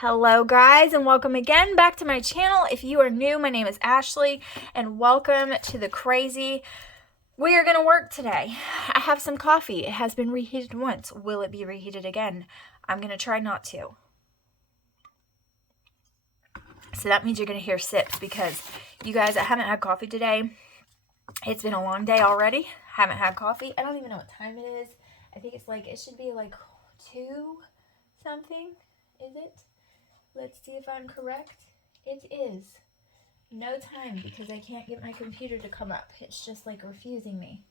Hello guys, and welcome again back to my channel. If you are new, my name is Ashley and welcome to the crazy. We are going to work today. I have some coffee. It has been reheated once. Will it be reheated again? I'm going to try not to. So that means you're going to hear sips because you guys, I haven't had coffee today. It's been a long day already. Haven't had coffee. I don't even know what time it is. I think it should be like 2 something. Is it? Let's see if I'm correct. It is no time because I can't get my computer to come up. It's just like refusing me.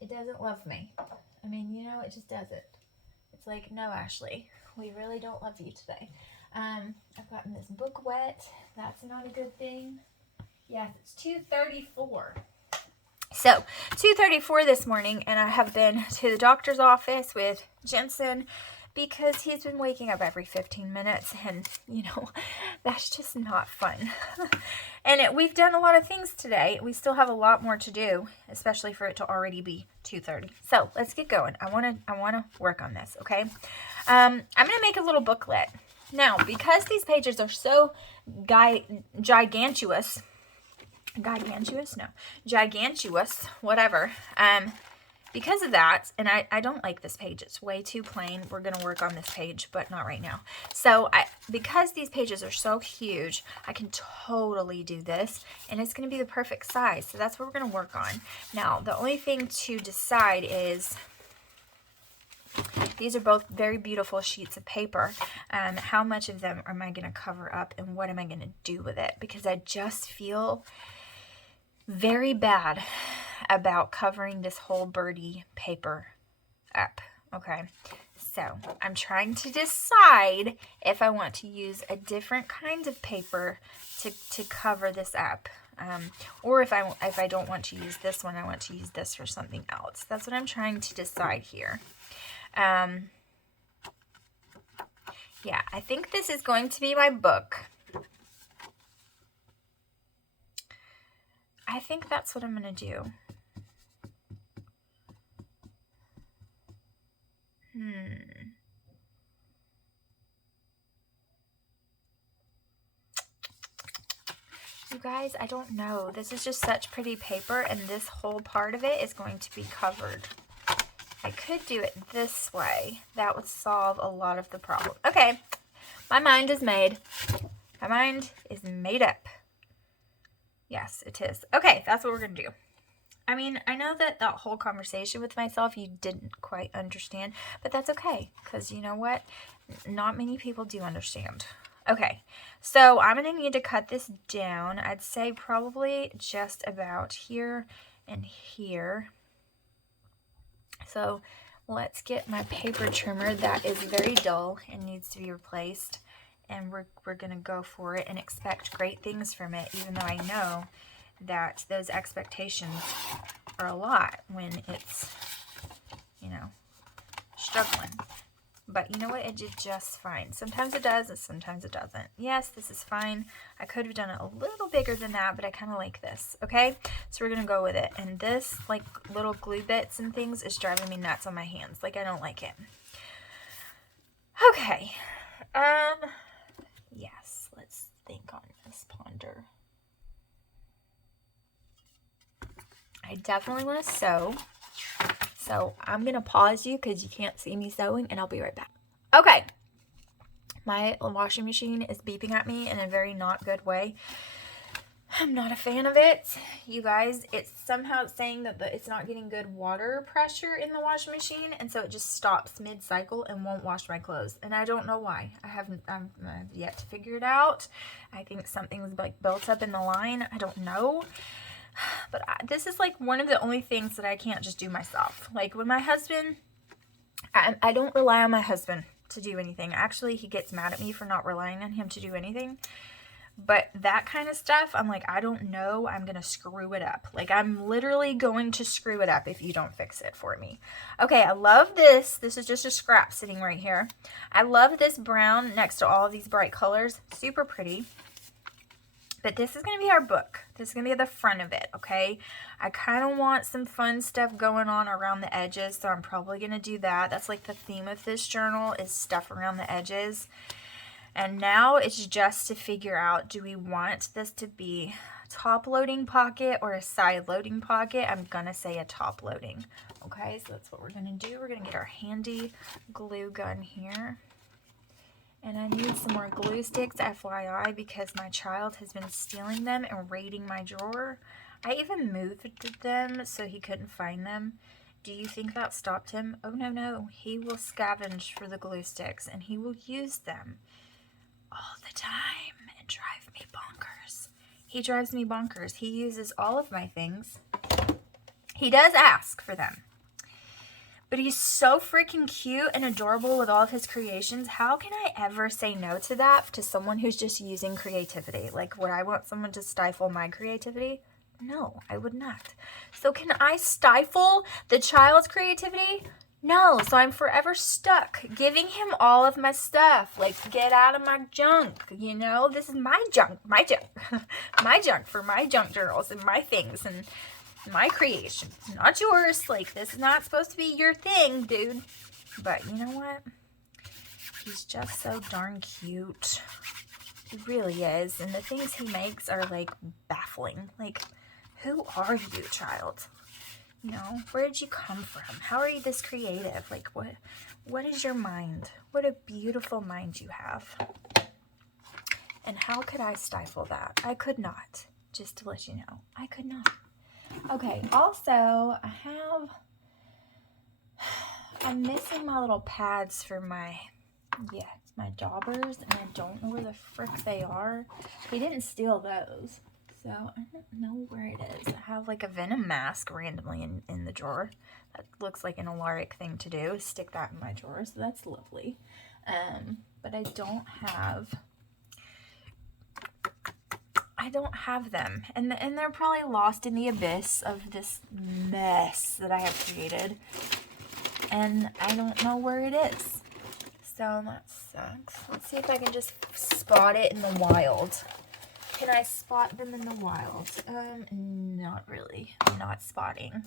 It doesn't love me. I mean, it just doesn't. It's like, no, Ashley, we really don't love you today. I've gotten this book wet. That's not a good thing. Yes, it's 2:34. So, 2:34 this morning, and I have been to the doctor's office with Jensen because he's been waking up every 15 minutes, and, that's just not fun. And we've done a lot of things today. We still have a lot more to do, especially for it to already be 2:30. So, let's get going. I want to work on this, okay? I'm going to make a little booklet. Now, because these pages are so gigantuous, whatever, because of that, and I don't like this page, it's way too plain. We're going to work on this page, but not right now. So because these pages are so huge, I can totally do this, and it's going to be the perfect size. So that's what we're going to work on. Now, the only thing to decide is, these are both very beautiful sheets of paper. How much of them am I going to cover up, and what am I going to do with it? Because I just feel very bad about covering this whole birdie paper up. Okay, so I'm trying to decide if I want to use a different kind of paper to cover this up, or if I don't want to use this one, I want to use this for something else. That's what I'm trying to decide here. Yeah, I think this is going to be my book. I think that's what I'm going to do. You guys, I don't know. This is just such pretty paper, and this whole part of it is going to be covered. I could do it this way. That would solve a lot of the problem. Okay, my mind is made. My mind is made up. Yes, it is. Okay, that's what we're going to do. I mean, I know that whole conversation with myself you didn't quite understand, but that's okay, because you know what? Not many people do understand. Okay, so I'm going to need to cut this down. I'd say probably just about here and here. So let's get my paper trimmer that is very dull and needs to be replaced. And we're going to go for it and expect great things from it, even though I know that those expectations are a lot when it's, struggling. But you know what? It did just fine. Sometimes it does and sometimes it doesn't. Yes, this is fine. I could have done it a little bigger than that, but I kind of like this, okay? So we're going to go with it. And this, like, little glue bits and things is driving me nuts on my hands. Like, I don't like it. Okay. Yes, let's think on this, ponder. I definitely want to sew. So I'm going to pause you because you can't see me sewing, and I'll be right back. Okay. My washing machine is beeping at me in a very not good way. I'm not a fan of it. You guys, it's somehow saying that it's not getting good water pressure in the washing machine, and so it just stops mid-cycle and won't wash my clothes. And I don't know why. I've yet to figure it out. I think something's like built up in the line. I don't know. But this is like one of the only things that I can't just do myself. Like when my husband, I don't rely on my husband to do anything. Actually, he gets mad at me for not relying on him to do anything. But that kind of stuff, I'm like, I don't know. I'm going to screw it up. Like, I'm literally going to screw it up if you don't fix it for me. Okay, I love this. This is just a scrap sitting right here. I love this brown next to all of these bright colors. Super pretty. But this is going to be our book. This is going to be the front of it, okay? I kind of want some fun stuff going on around the edges, so I'm probably going to do that. That's like the theme of this journal is stuff around the edges. And now it's just to figure out, do we want this to be top loading pocket or a side loading pocket? I'm gonna say a top loading. Okay, so that's what we're gonna do. We're gonna get our handy glue gun here. And I need some more glue sticks, FYI, because my child has been stealing them and raiding my drawer. I even moved them so he couldn't find them. Do you think that stopped him? Oh, no, no. He will scavenge for the glue sticks, and he will use them all the time and drive me bonkers. He drives me bonkers. He uses all of my things. He does ask for them. But he's so freaking cute and adorable with all of his creations. How can I ever say no to that to someone who's just using creativity? Like, would I want someone to stifle my creativity? No, I would not. So can I stifle the child's creativity? No, so I'm forever stuck giving him all of my stuff. Like, get out of my junk, you know? This is my junk, my junk. My junk for my junk journals and my things and my creation, not yours. Like, this is not supposed to be your thing, dude. But you know what? He's just so darn cute. He really is. And the things he makes are, like, baffling. Like, who are you, child? You know, where did you come from? How are you this creative? Like, what is your mind? What a beautiful mind you have. And how could I stifle that? I could not. Just to let you know, I could not. Okay, also, I'm missing my little pads for my daubers, and I don't know where the frick they are. He didn't steal those, so I don't know where it is. I have like a venom mask randomly in the drawer. That looks like an Alaric thing to do, stick that in my drawer, so that's lovely. But I don't have them, and they're probably lost in the abyss of this mess that I have created, and I don't know where it is. So that sucks. Let's see if I can just spot it in the wild. Can I spot them in the wild? Not really. I'm not spotting.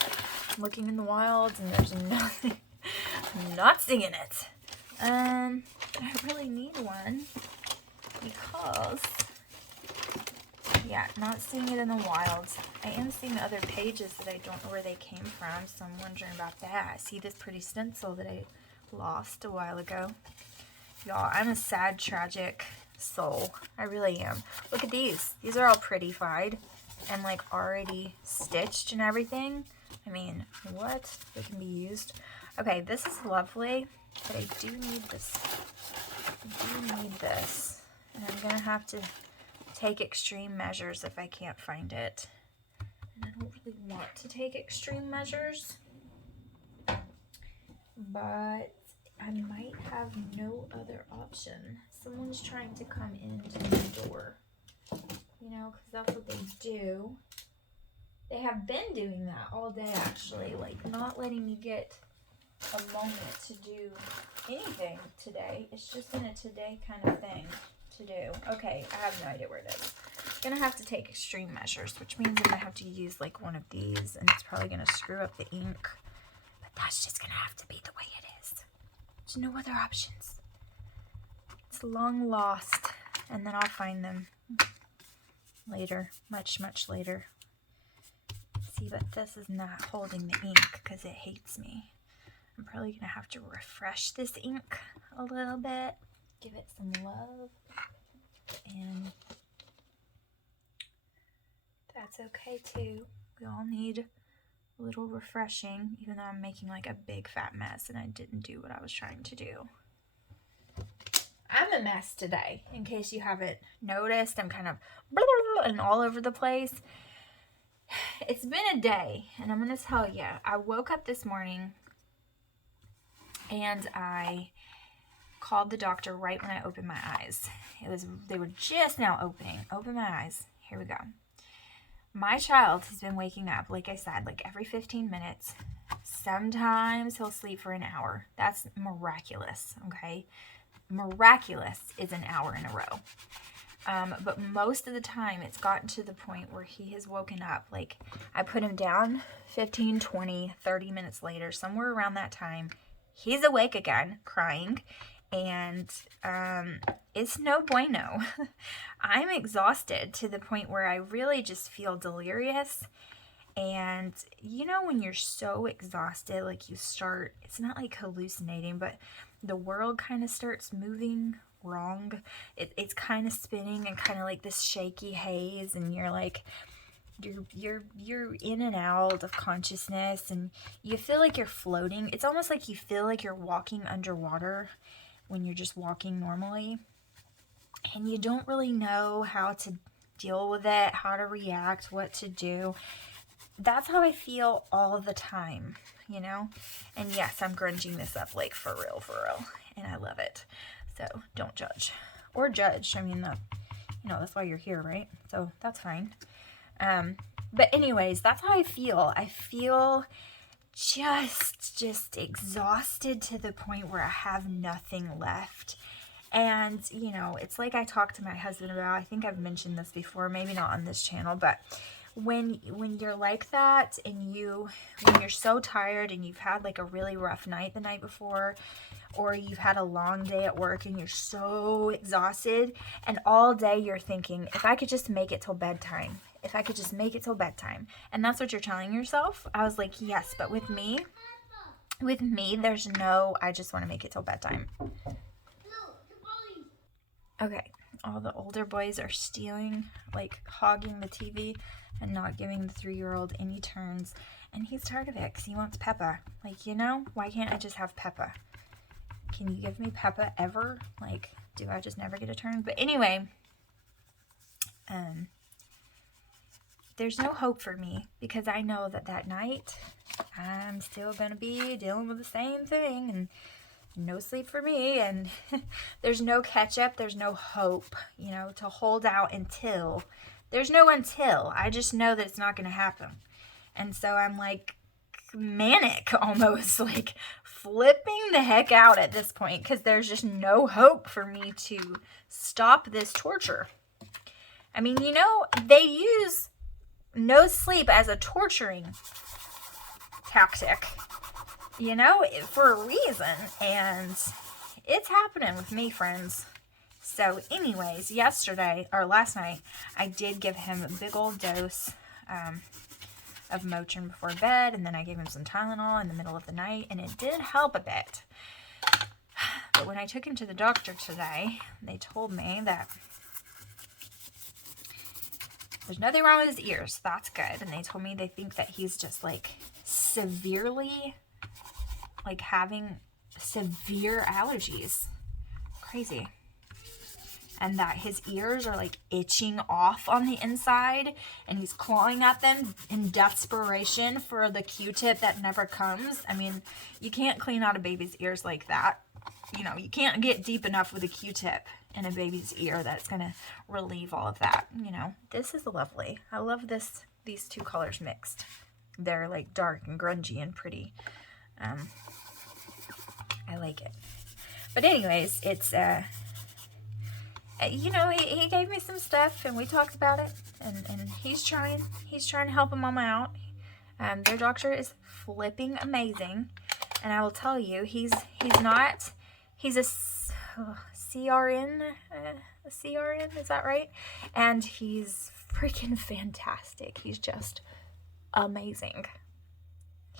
I'm looking in the wild, and there's nothing. I'm not seeing it. But I really need one because. Yeah, not seeing it in the wild. I am seeing the other pages that I don't know where they came from, so I'm wondering about that. I see this pretty stencil that I lost a while ago. Y'all, I'm a sad, tragic soul. I really am. Look at these. These are all prettified and like already stitched and everything. I mean, what? They can be used. Okay, this is lovely, but I do need this. And I'm going to have to take extreme measures if I can't find it. And I don't really want to take extreme measures, but I might have no other option. Someone's trying to come into the door, you know, because that's what they do. They have been doing that all day, actually, like not letting me get a moment to do anything today. It's just been a today kind of thing to do. Okay, I have no idea where it is. I'm gonna have to take extreme measures, which means I'm gonna have to use like one of these, and it's probably gonna screw up the ink, but that's just gonna have to be the way it is. There's no other options. It's long lost, and then I'll find them later, much later. See, but this is not holding the ink because it hates me. I'm probably gonna have to refresh this ink a little bit, give it some love, and that's okay too. We all need a little refreshing, even though I'm making like a big fat mess and I didn't do what I was trying to do. I'm a mess today, in case you haven't noticed. I'm kind of and all over the place. It's been a day, and I'm gonna tell you, I woke up this morning and I called the doctor right when I opened my eyes. They were just now opening. Open my eyes. Here we go. My child has been waking up, like I said, like every 15 minutes. Sometimes he'll sleep for an hour. That's miraculous, okay? Miraculous is an hour in a row. But most of the time it's gotten to the point where he has woken up. Like, I put him down 15, 20, 30 minutes later, somewhere around that time, he's awake again, crying, and it's no bueno. I'm exhausted to the point where I really just feel delirious. And you know, when you're so exhausted, like you start, it's not like hallucinating, but the world kind of starts moving wrong. It's kind of spinning and kind of like this shaky haze, and you're like, you're in and out of consciousness, and you feel like you're floating. It's almost like you feel like you're walking underwater when you're just walking normally, and you don't really know how to deal with it, how to react, what to do. That's how I feel all the time, you know? And yes, I'm grunging this up, like, for real, and I love it. So don't judge, or judge. I mean, that's why you're here, right? So that's fine. But anyways, that's how I feel. I feel just exhausted to the point where I have nothing left. And, you know, it's like I talked to my husband about, I think I've mentioned this before, maybe not on this channel, but when you're like that, and when you're so tired and you've had like a really rough night the night before, or you've had a long day at work and you're so exhausted, and all day you're thinking, if I could just make it till bedtime, if I could just make it till bedtime. And that's what you're telling yourself. I was like, yes, but with me, there's no, I just want to make it till bedtime. Okay, all the older boys are stealing, like hogging the TV and not giving the 3-year-old any turns. And he's tired of it because he wants Peppa. Like, you know, why can't I just have Peppa? Can you give me Peppa ever? Like, do I just never get a turn? But anyway, there's no hope for me, because I know that night I'm still going to be dealing with the same thing, and no sleep for me, and there's no catch up, there's no hope, you know, to hold out until. There's no until. I just know that it's not going to happen. And so I'm like manic almost, like flipping the heck out at this point, because there's just no hope for me to stop this torture. I mean, you know, they use no sleep as a torturing tactic, you know, for a reason, and it's happening with me, friends. So anyways, last night, I did give him a big old dose of Motrin before bed, and then I gave him some Tylenol in the middle of the night, and it did help a bit. But when I took him to the doctor today, they told me that there's nothing wrong with his ears. That's good. And they told me they think that he's just like severely, like having severe allergies. Crazy. And that his ears are like itching off on the inside, and he's clawing at them in desperation for the Q-tip that never comes. I mean, you can't clean out a baby's ears like that. You know, you can't get deep enough with a Q-tip in a baby's ear that's going to relieve all of that. You know, this is lovely. I love these two colors mixed. They're like dark and grungy and pretty. I like it. But anyways, it's, you know, he gave me some stuff, and we talked about it, and he's trying to help a mama out. Their doctor is flipping amazing, and I will tell you, he's a CRN, is that right? And he's freaking fantastic. He's just amazing.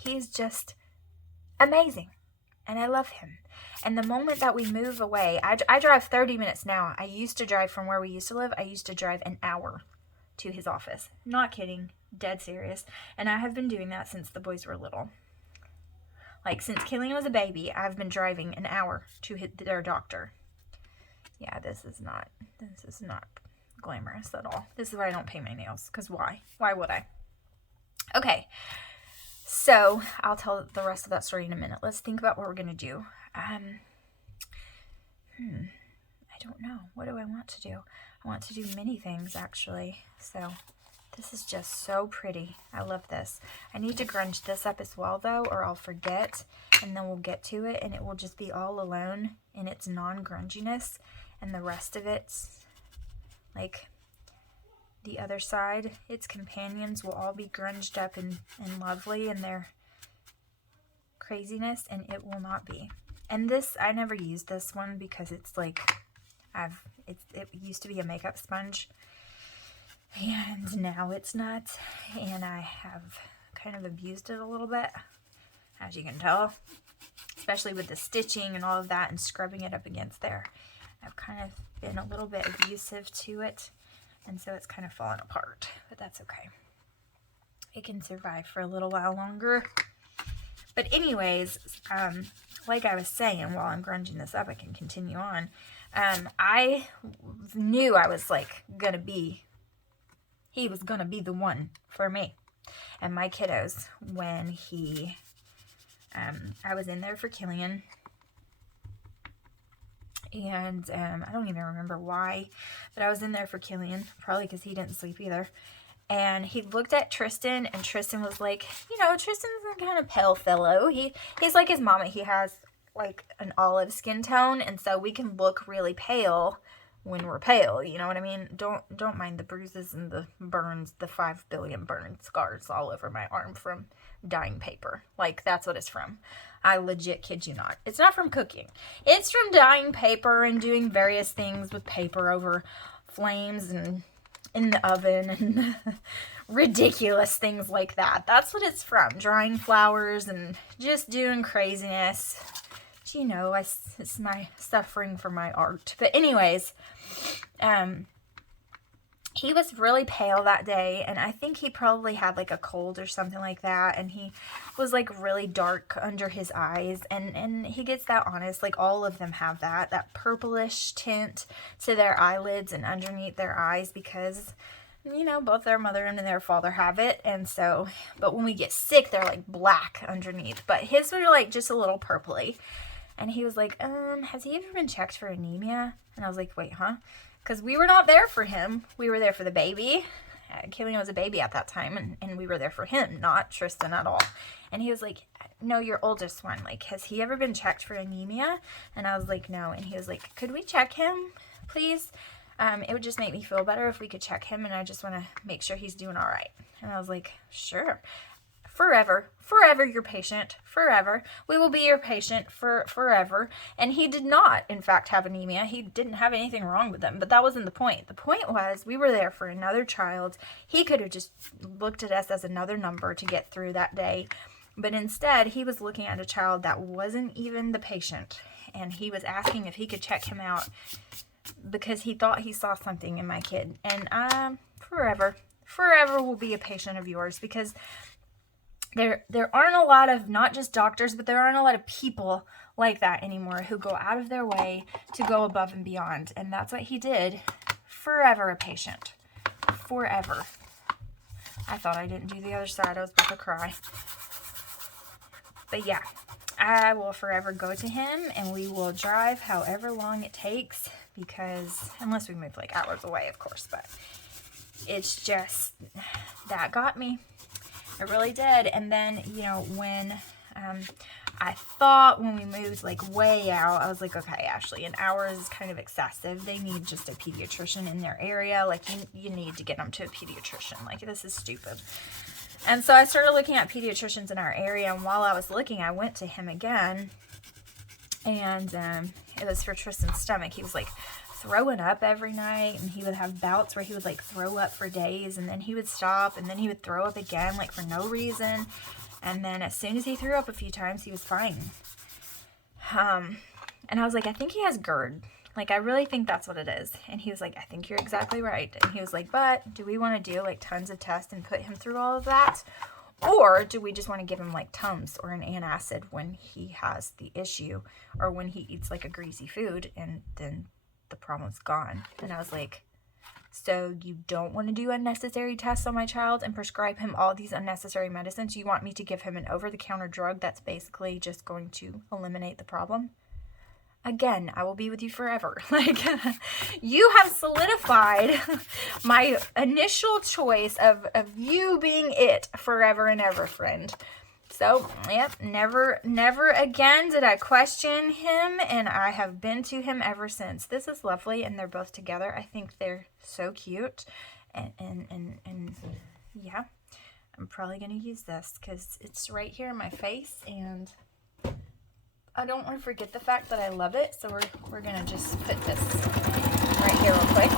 He's just amazing, and I love him. And the moment that we move away, I drive 30 minutes now. I used to drive from where we used to live. I used to drive an hour to his office. Not kidding. Dead serious. And I have been doing that since the boys were little. Like, since Killian was a baby, I've been driving an hour to their doctor. Yeah, this is not glamorous at all. This is why I don't paint my nails. Because why? Why would I? Okay. So, I'll tell the rest of that story in a minute. Let's think about what we're going to do. I don't know. What do I want to do? I want to do many things, actually. So, this is just so pretty. I love this. I need to grunge this up as well, though, or I'll forget, and then we'll get to it, and it will just be all alone in its non-grunginess, and the rest of it's, like, the other side, its companions will all be grunged up and lovely in their craziness, and it will not be. And this, I never used this one because it's like, it used to be a makeup sponge, and now it's not, and I have kind of abused it a little bit, as you can tell, especially with the stitching and all of that and scrubbing it up against there. I've kind of been a little bit abusive to it, and so it's kind of fallen apart, but that's okay. It can survive for a little while longer. But anyways, like I was saying, while I'm grunging this up, I can continue on. I knew I was like he was gonna be the one for me and my kiddos when I was in there for Killian. And I don't even remember why, but I was in there for Killian, probably because he didn't sleep either. And he looked at Tristan, and Tristan was like, you know, Tristan's a kind of pale fellow. He's like his mama. He has like an olive skin tone, and so we can look really pale when we're pale. You know what I mean? Don't mind the bruises and the burns, the 5 billion burn scars all over my arm from dyeing paper. Like, that's what it's from. I legit kid you not. It's not from cooking. It's from dyeing paper and doing various things with paper over flames and in the oven and ridiculous things like that. That's what it's from. Drying flowers and just doing craziness. You know, it's my suffering for my art. But anyways, he was really pale that day, and I think he probably had like a cold or something like that, and he was like really dark under his eyes, and he gets that honest, like all of them have that purplish tint to their eyelids and underneath their eyes, because, you know, both their mother and their father have it. And so, but when we get sick, they're like black underneath, but his were like just a little purpley. And he was like, has he ever been checked for anemia? And I was like, wait, huh? Because we were not there for him. We were there for the baby. Killian was a baby at that time, and we were there for him, not Tristan at all. And he was like, no, your oldest one. Like, has he ever been checked for anemia? And I was like, no. And he was like, could we check him, please? It would just make me feel better if we could check him, and I just want to make sure he's doing all right. And I was like, sure. Forever your patient, forever. We will be your patient for forever. And he did not, in fact, have anemia. He didn't have anything wrong with him, but that wasn't the point. The point was we were there for another child. He could have just looked at us as another number to get through that day. But instead, he was looking at a child that wasn't even the patient. And he was asking if he could check him out because he thought he saw something in my kid. And forever will be a patient of yours, because there aren't a lot of, not just doctors, but there aren't a lot of people like that anymore who go out of their way to go above and beyond. And that's what he did. Forever a patient. Forever. I thought I didn't do the other side. I was about to cry. But yeah, I will forever go to him, and we will drive however long it takes, because, unless we move like hours away, of course, but it's just, that got me. It really did. And then, you know, when I thought when we moved like way out, I was like, okay, Ashley, an hour is kind of excessive. They need just a pediatrician in their area. Like, you need to get them to a pediatrician. Like, this is stupid. And so I started looking at pediatricians in our area, and while I was looking, I went to him again, and it was for Tristan's stomach. He was like throwing up every night, and he would have bouts where he would like throw up for days, and then he would stop, and then he would throw up again, like for no reason. And then as soon as he threw up a few times, he was fine. And I was like, I think he has GERD. Like, I really think that's what it is. And he was like, I think you're exactly right. And he was like, but do we want to do like tons of tests and put him through all of that? Or do we just want to give him like Tums or an antacid when he has the issue, or when he eats like a greasy food, and then the problem's gone? And I was like, so you don't want to do unnecessary tests on my child and prescribe him all these unnecessary medicines? You want me to give him an over-the-counter drug that's basically just going to eliminate the problem? Again, I will be with you forever. Like, you have solidified my initial choice of you being it forever and ever, friend. So, yep, never again did I question him, and I have been to him ever since. This is lovely, and they're both together. I think they're so cute, and yeah, I'm probably going to use this because it's right here in my face, and I don't want to forget the fact that I love it, so we're gonna just put this right here real quick.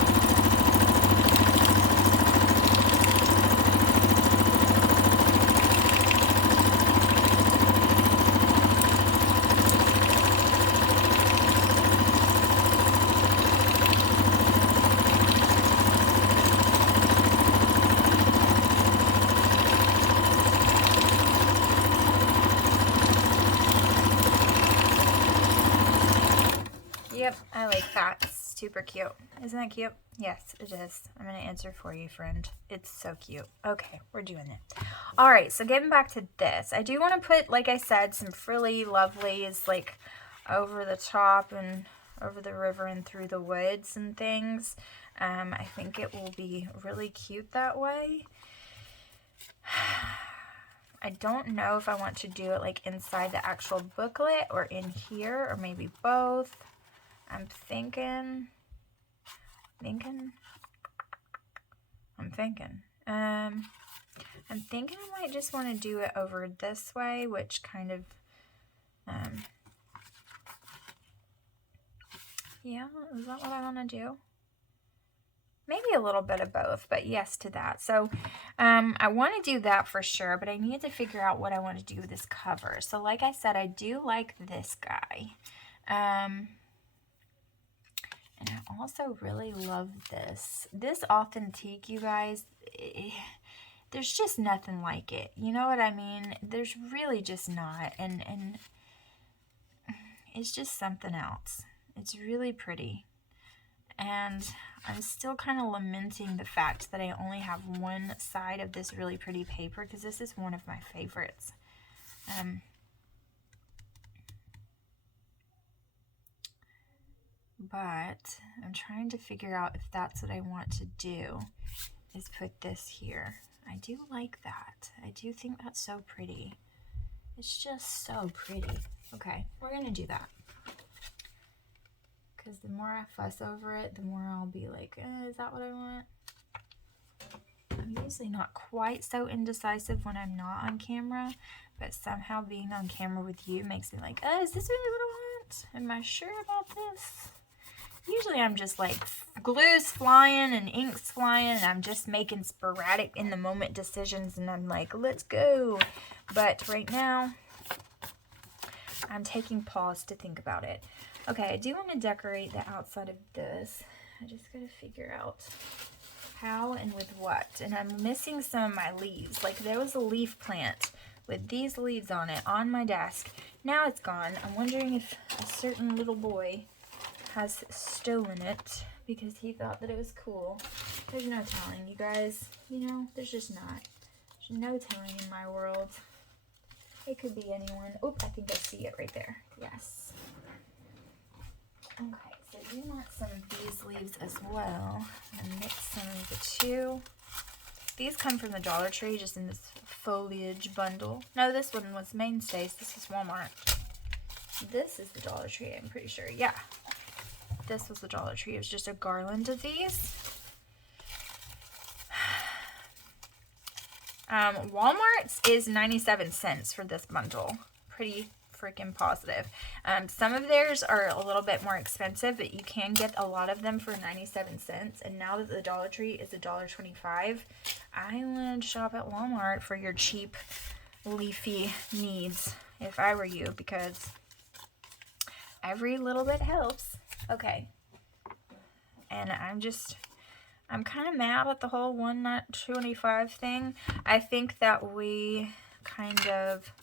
Yep, I like that. It's super cute. Isn't that cute? Yes, it is. I'm going to answer for you, friend. It's so cute. Okay, we're doing it. All right, so getting back to this. I do want to put, like I said, some frilly lovelies like over the top and over the river and through the woods and things. I think it will be really cute that way. I don't know if I want to do it like inside the actual booklet or in here or maybe both. I'm thinking. I'm thinking I might just want to do it over this way, which kind of, yeah, is that what I want to do? Maybe a little bit of both, but yes to that. So I want to do that for sure, but I need to figure out what I want to do with this cover. So like I said, I do like this guy. And I also really love this. This Authentique, you guys, there's just nothing like it. You know what I mean? There's really just not. And it's just something else. It's really pretty. And I'm still kind of lamenting the fact that I only have one side of this really pretty paper because this is one of my favorites. But I'm trying to figure out if that's what I want to do, is put this here. I do like that. I do think that's so pretty. It's just so pretty. Okay, we're going to do that. Because the more I fuss over it, the more I'll be like, is that what I want? I'm usually not quite so indecisive when I'm not on camera, but somehow being on camera with you makes me like, is this really what I want? Am I sure about this? Usually I'm just like glue's flying and ink's flying and I'm just making sporadic in the moment decisions and I'm like, let's go. But right now I'm taking pause to think about it. Okay, I do want to decorate the outside of this. I just gotta figure out how and with what. And I'm missing some of my leaves. Like there was a leaf plant with these leaves on it on my desk. Now it's gone. I'm wondering if a certain little boy has stolen it because he thought that it was cool. There's no telling, you guys. You know, there's just not. There's no telling in my world. It could be anyone. Oh, I think I see it right there. Yes. Okay, so we want some of these leaves as well. I'm gonna mix some of the two. These come from the Dollar Tree, just in this foliage bundle. No, this one was Mainstays. This is Walmart. This is the Dollar Tree, I'm pretty sure. Yeah. This was the Dollar Tree. It was just a garland of these. Walmart's is 97 cents for this bundle. Pretty freaking positive. Some of theirs are a little bit more expensive, but you can get a lot of them for 97 cents. And now that the Dollar Tree is $1.25, I would shop at Walmart for your cheap leafy needs if I were you, because every little bit helps. Okay. And I'm kind of mad at the whole $1.25 thing. I think that we kind of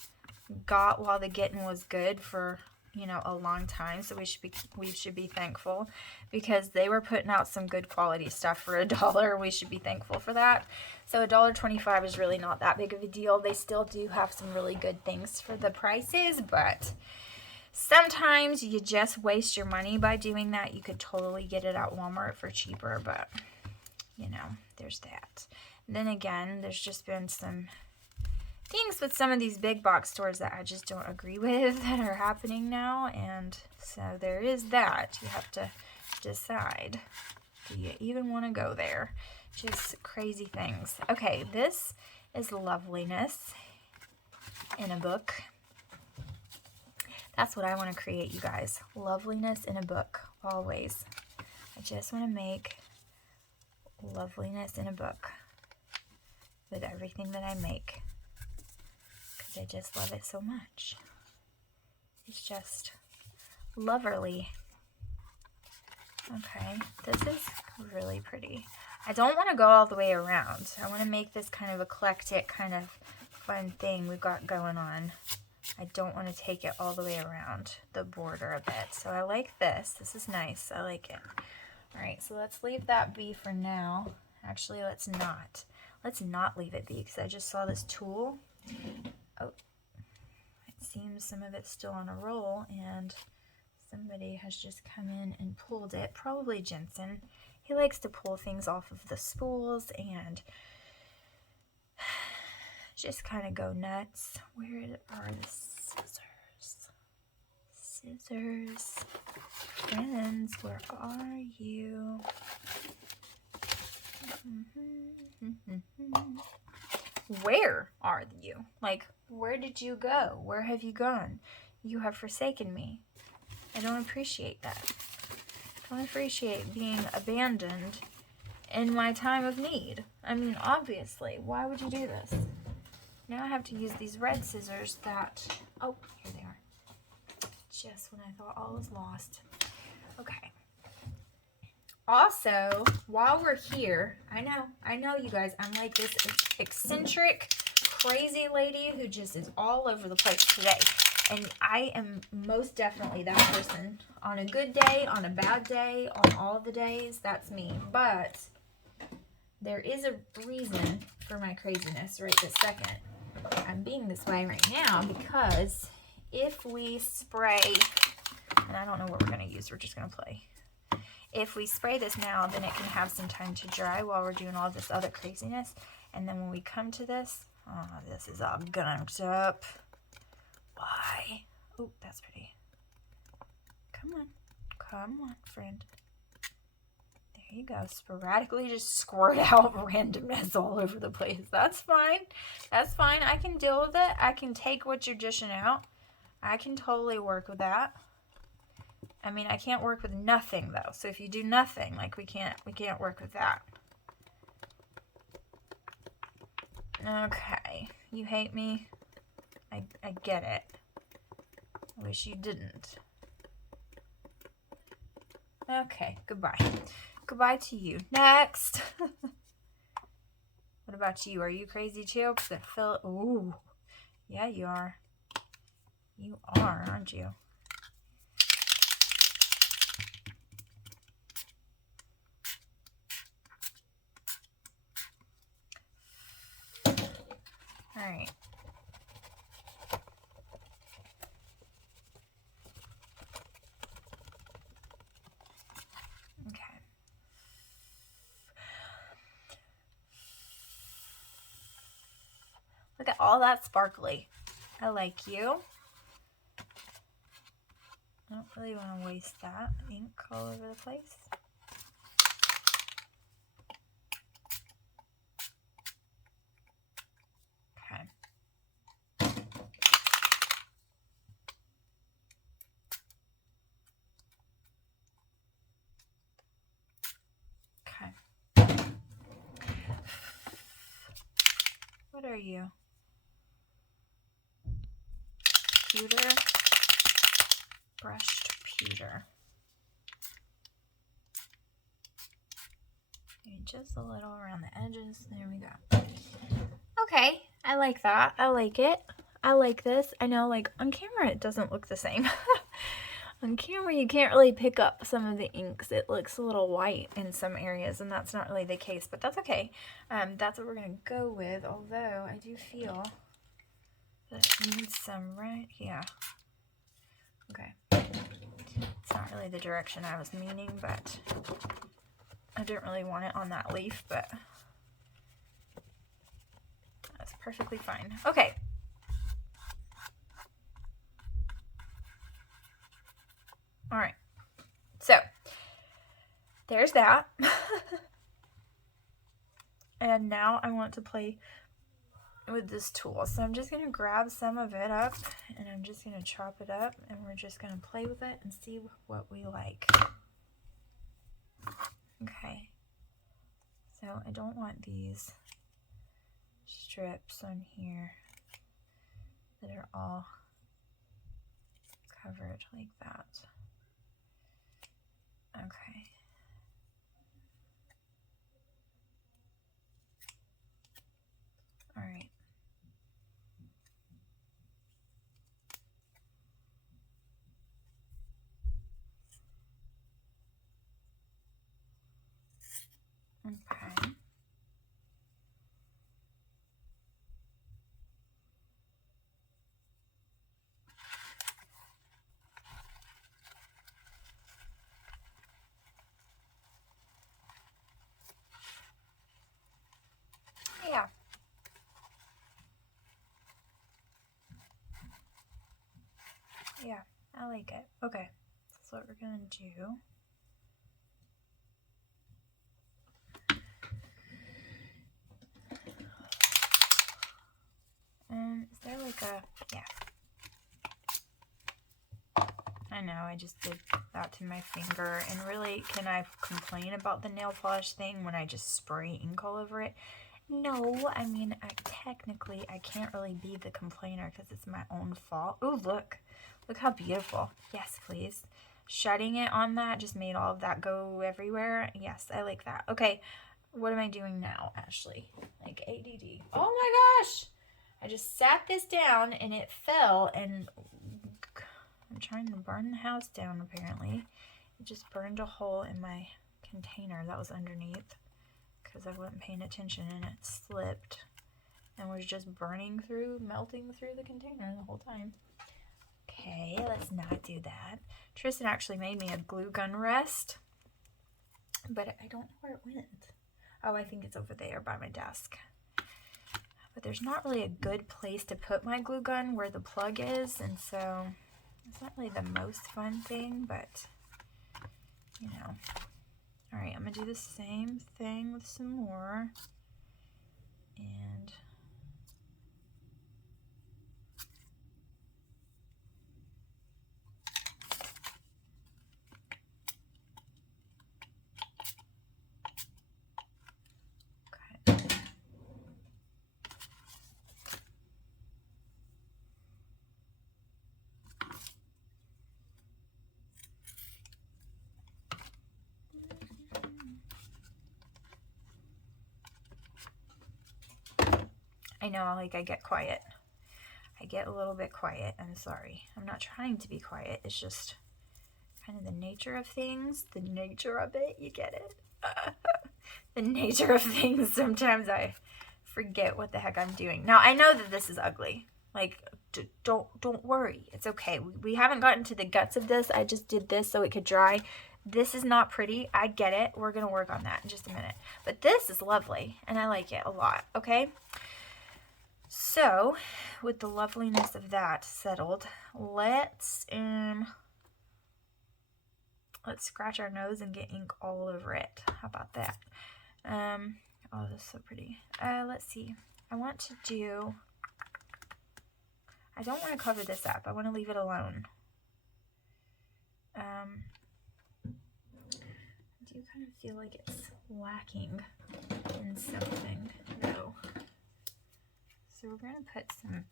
got while the getting was good for, you know, a long time. So we should be thankful because they were putting out some good quality stuff for $1. We should be thankful for that. So $1.25 is really not that big of a deal. They still do have some really good things for the prices, but sometimes you just waste your money by doing that. You could totally get it at Walmart for cheaper, but you know, there's that. Then again, there's just been some things with some of these big box stores that I just don't agree with that are happening now, and so there is that. You have to decide, do you even want to go there? Just crazy things. Okay, this is Loveliness in a book That's what I want to create, you guys. Loveliness in a book, always. I just want to make loveliness in a book with everything that I make, because I just love it so much. It's just loverly. Okay, this is really pretty. I don't want to go all the way around. I want to make this kind of eclectic, kind of fun thing we've got going on. I don't want to take it all the way around the border a bit. So I like this. This is nice. I like it. All right, so let's leave that be for now. Actually, let's not. Let's not leave it be, because I just saw this tulle. Oh, it seems some of it's still on a roll, and somebody has just come in and pulled it. Probably Jensen. He likes to pull things off of the spools and just kind of go nuts. Where are the scissors? Scissors. Friends, where are you? Where are you? Like, where did you go? Where have you gone? You have forsaken me. I don't appreciate that. I don't appreciate being abandoned in my time of need. I mean, obviously, why would you do this? Now I have to use these red scissors that, oh, here they are. Just when I thought all was lost. Okay. Also, while we're here, I know you guys, I'm like this eccentric, crazy lady who just is all over the place today. And I am most definitely that person. On a good day, on a bad day, on all the days, that's me. But there is a reason for my craziness right this second. I'm being this way right now because if we spray, and I don't know what we're going to use, we're just going to play. If we spray this now, then it can have some time to dry while we're doing all this other craziness. And then when we come to this, oh, this is all gunked up. Why? Oh, that's pretty. Come on, friend. There you go. Sporadically just squirt out randomness all over the place. That's fine. That's fine. I can deal with it. I can take what you're dishing out. I can totally work with that. I mean, I can't work with nothing though. So if you do nothing, like we can't work with that. Okay. You hate me? I get it. I wish you didn't. Okay, goodbye. Goodbye to you. Next. What about you? Are you crazy too? Because I feel, ooh. Yeah, you are. You are, aren't you? All right. Okay. Look at all that sparkly. I like you. I don't really want to waste that ink all over the place. Okay. Okay. What are you? Pewter. Brushed pewter. And just a little around the edges. There we go. Okay, I like that. I like it. I like this. I know, like, on camera it doesn't look the same. On camera you can't really pick up some of the inks. It looks a little white in some areas, and that's not really the case, but that's okay. That's what we're going to go with, although I do feel that it needs some right here. Okay. It's not really the direction I was meaning, but I didn't really want it on that leaf, but that's perfectly fine. Okay. All right. So, there's that. And now I want to play with this tool. So I'm just going to grab some of it up and I'm just going to chop it up and we're just going to play with it and see what we like. Okay. So I don't want these strips on here that are all covered like that. Okay. All right. Okay. Yeah. Yeah, I like it. Okay. That's what we're going to do. Is there like a, yeah. I know, I just did that to my finger. And really, can I complain about the nail polish thing when I just spray ink all over it? No, I mean, technically, I can't really be the complainer because it's my own fault. Oh, look. Look how beautiful. Yes, please. Shutting it on that just made all of that go everywhere. Yes, I like that. Okay, what am I doing now, Ashley? Like ADD. Oh my gosh! I just sat this down and it fell and I'm trying to burn the house down apparently. It just burned a hole in my container that was underneath because I wasn't paying attention and it slipped and was just burning through, melting through the container the whole time. Okay, let's not do that. Tristan actually made me a glue gun rest, but I don't know where it went. Oh, I think it's over there by my desk. But there's not really a good place to put my glue gun where the plug is, and so it's not really the most fun thing, but you know. All right, I'm gonna do the same thing with some more. And okay. I know, like, I get quiet. I get a little bit quiet. I'm sorry. I'm not trying to be quiet. It's just kind of the nature of things. The nature of it. You get it? The nature of things. Sometimes I forget what the heck I'm doing. Now, I know that this is ugly. Like, don't worry. It's okay. We haven't gotten to the guts of this. I just did this so it could dry. This is not pretty. I get it. We're going to work on that in just a minute. But this is lovely, and I like it a lot, okay? So, with the loveliness of that settled, let's scratch our nose and get ink all over it. How about that? Oh, this is so pretty. Let's see. I want to do... I don't want to cover this up. I want to leave it alone. I do kind of feel like it's lacking in something, though. So we're going to put some...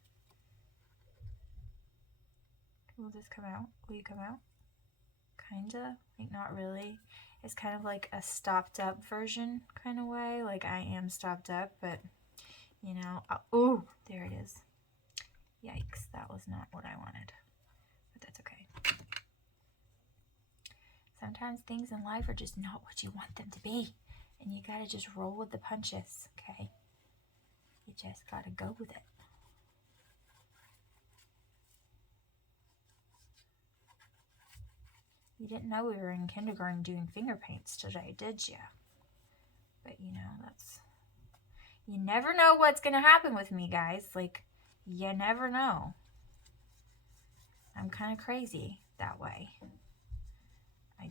Will this come out? Will you come out? Kinda. Like, not really. It's kind of like a stopped up version kind of way. Like, I am stopped up, but, you know... Oh, there it is. Yikes, that was not what I wanted. But that's okay. Sometimes things in life are just not what you want them to be. And you gotta just roll with the punches, okay? You just gotta go with it. You didn't know we were in kindergarten doing finger paints today, did you? But, you know, that's... You never know what's gonna happen with me, guys. Like, you never know. I'm kind of crazy that way. I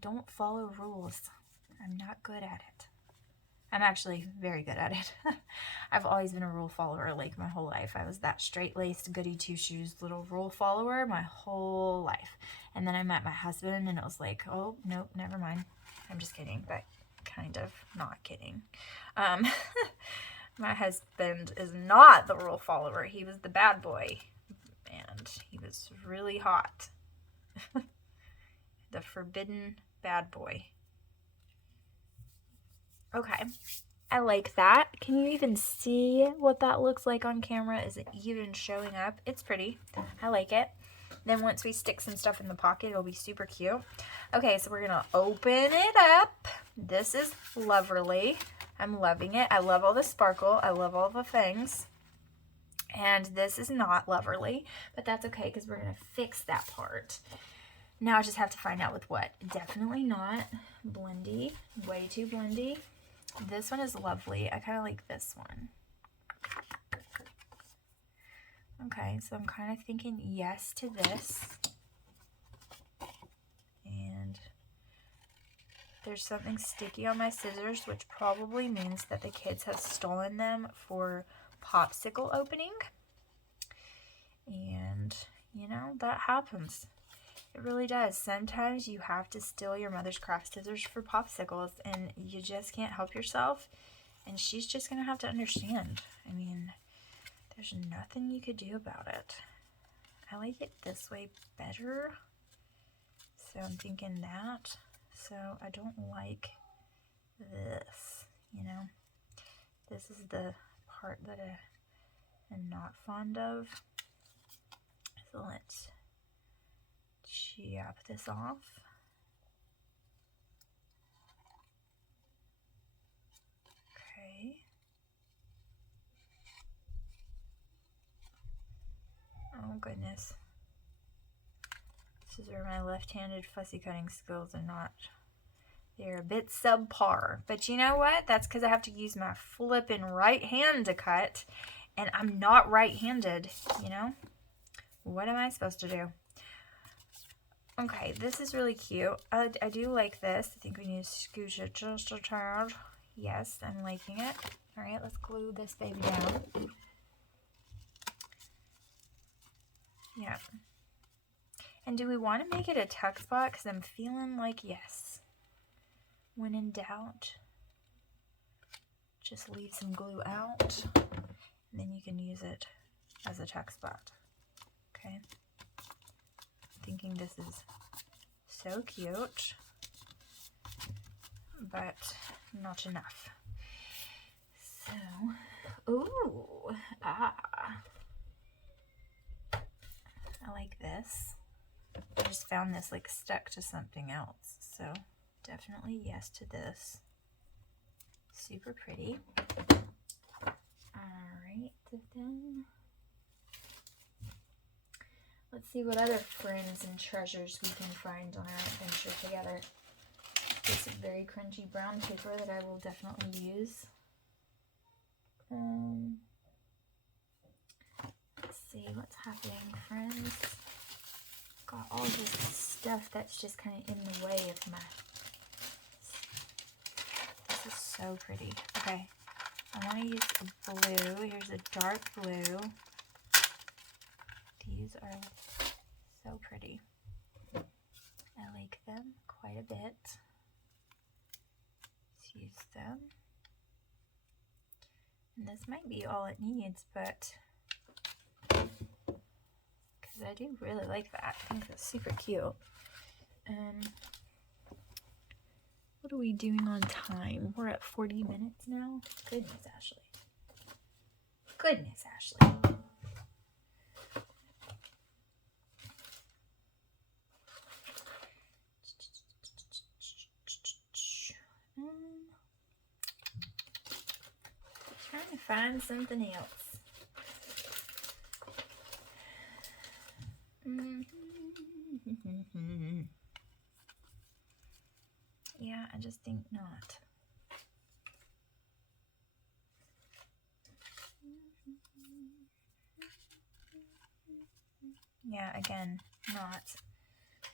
don't follow rules. I'm not good at it. I'm actually very good at it. I've always been a rule follower like my whole life. I was that straight-laced, goody two-shoes little rule follower my whole life. And then I met my husband and it was like, oh, nope, never mind. I'm just kidding, but kind of not kidding. My husband is not the rule follower. He was the bad boy. And he was really hot. The forbidden bad boy. Okay. I like that. Can you even see what that looks like on camera? Is it even showing up? It's pretty. I like it. Then once we stick some stuff in the pocket, it'll be super cute. Okay, so we're going to open it up. This is lovely. I'm loving it. I love all the sparkle. I love all the things. And this is not lovely, but that's okay because we're going to fix that part. Now I just have to find out with what. Definitely not blendy. Way too blendy. This one is lovely. I kind of like this one. Okay, so I'm kind of thinking yes to this. And there's something sticky on my scissors, which probably means that the kids have stolen them for popsicle opening. And, you know, that happens. It really does. Sometimes you have to steal your mother's craft scissors for popsicles, and you just can't help yourself. And she's just going to have to understand. I mean, there's nothing you could do about it. I like it this way better. So I'm thinking that. So I don't like this, you know. This is the part that I'm not fond of. So let's chop this off. Okay. Oh goodness. This is where my left-handed fussy cutting skills are not. They're a bit subpar. But you know what? That's because I have to use my flippin' right hand to cut. And I'm not right-handed, you know? What am I supposed to do? Okay, this is really cute. I do like this. I think we need to scooch it just a tad. Yes, I'm liking it. All right, let's glue this baby down. Yeah. And do we want to make it a tuck spot? Because I'm feeling like yes. When in doubt, just leave some glue out. And then you can use it as a tuck spot. Okay. Thinking this is so cute, but not enough. So, ooh, I like this. I just found this like stuck to something else, so definitely yes to this. Super pretty. All right, then. Let's see what other friends and treasures we can find on our adventure together. This is very crunchy brown paper that I will definitely use. Let's see what's happening, friends. Got all this stuff that's just kind of in the way of my... This is so pretty. Okay, I want to use a blue. Here's a dark blue. These are so pretty. I like them quite a bit. Let's use them. And this might be all it needs, but because I do really like that. I think that's super cute. What are we doing on time? We're at 40 minutes now. Goodness, Ashley. Goodness, Ashley. Trying to find something else. Yeah, I just think not. Yeah, again, not.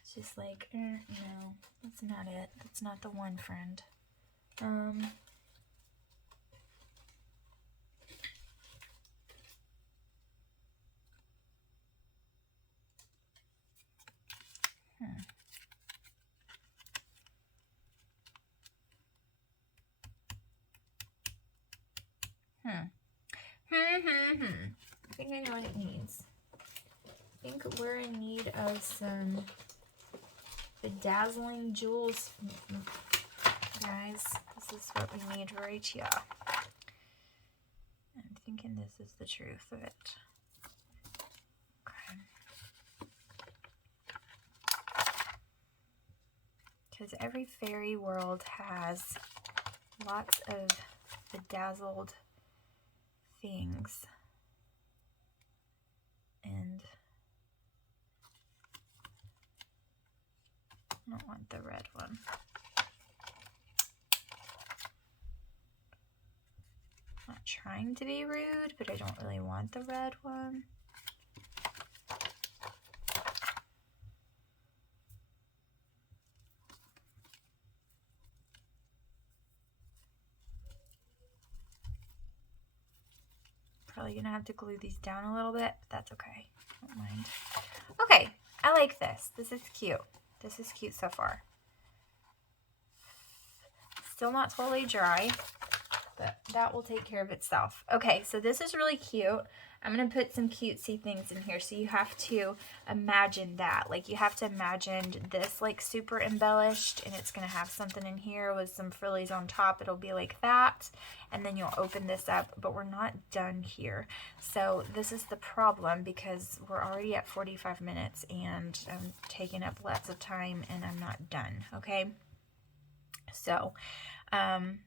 It's just like, no, that's not it. That's not the one, friend. I think I know what it needs. I think we're in need of some bedazzling jewels. Guys, this is what we need right here. I'm thinking this is the truth of it. Okay. Because every fairy world has lots of bedazzled things. And I don't want the red one. I'm not trying to be rude, but I don't really want the red one. Probably gonna have to glue these down a little bit, but that's okay. Don't mind. Okay, I like this. This is cute. This is cute so far. Still not totally dry, but that will take care of itself. Okay, so this is really cute. I'm going to put some cutesy things in here, so you have to imagine that. Like, you have to imagine this, like, super embellished, and it's going to have something in here with some frillies on top. It'll be like that, and then you'll open this up, but we're not done here. So this is the problem, because we're already at 45 minutes, and I'm taking up lots of time, and I'm not done, okay? So, I'm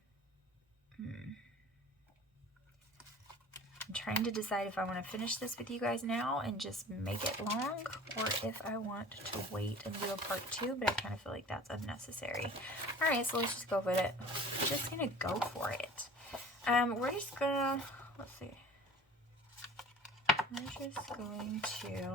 trying to decide if I want to finish this with you guys now and just make it long, or if I want to wait and do a part 2, but I kind of feel like that's unnecessary. Alright, so let's just go with it. We're just going to go for it. We're just going to, let's see. We're just going to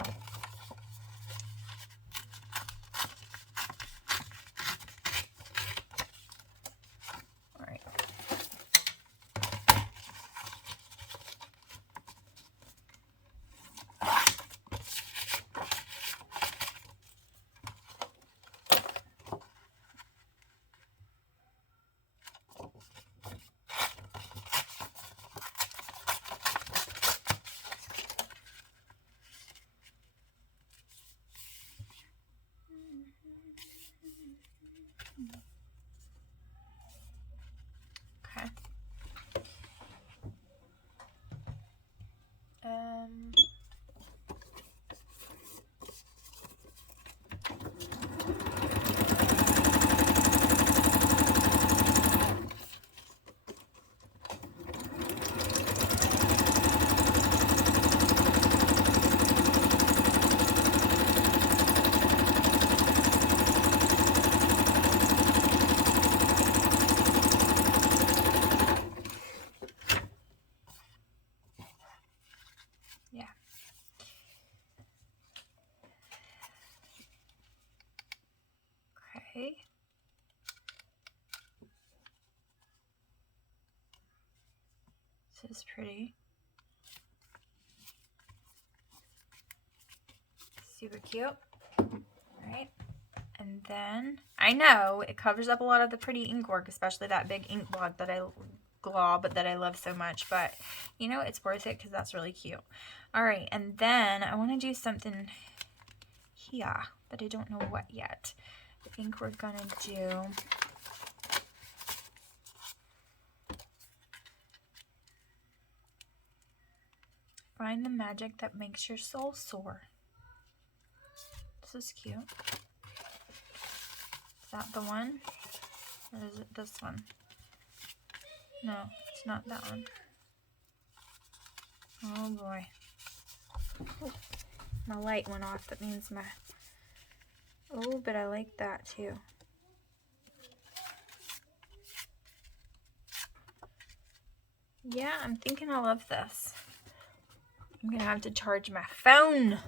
this is pretty. Super cute. Alright. And then, I know it covers up a lot of the pretty ink work, especially that big ink blob that I love so much, but you know, it's worth it because that's really cute. Alright, and then I want to do something here, but I don't know what yet. I think we're gonna do find the magic that makes your soul soar. This is cute. Is that the one? Or is it this one? No, it's not that one. Oh boy. Oh, my light went off. That means my... Oh, but I like that too. Yeah, I'm thinking I love this. I'm gonna have to charge my phone.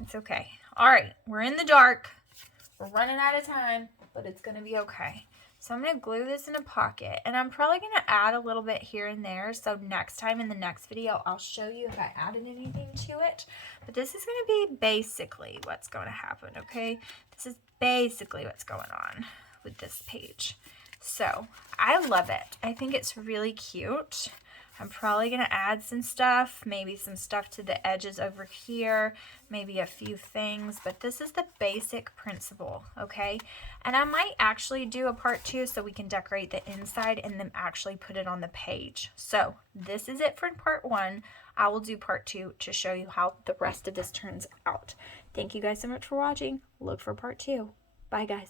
It's okay. Alright, we're in the dark. We're running out of time, but it's gonna be okay. So I'm gonna glue this in a pocket, and I'm probably gonna add a little bit here and there, so next time in the next video I'll show you if I added anything to it. But this is gonna be basically what's gonna happen, okay? This is basically what's going on with this page. So I love it. I think it's really cute. I'm probably going to add some stuff, maybe some stuff to the edges over here, maybe a few things, but this is the basic principle, okay? And I might actually do a part 2 so we can decorate the inside and then actually put it on the page. So this is it for part 1. I will do part 2 to show you how the rest of this turns out. Thank you guys so much for watching. Look for part 2. Bye, guys.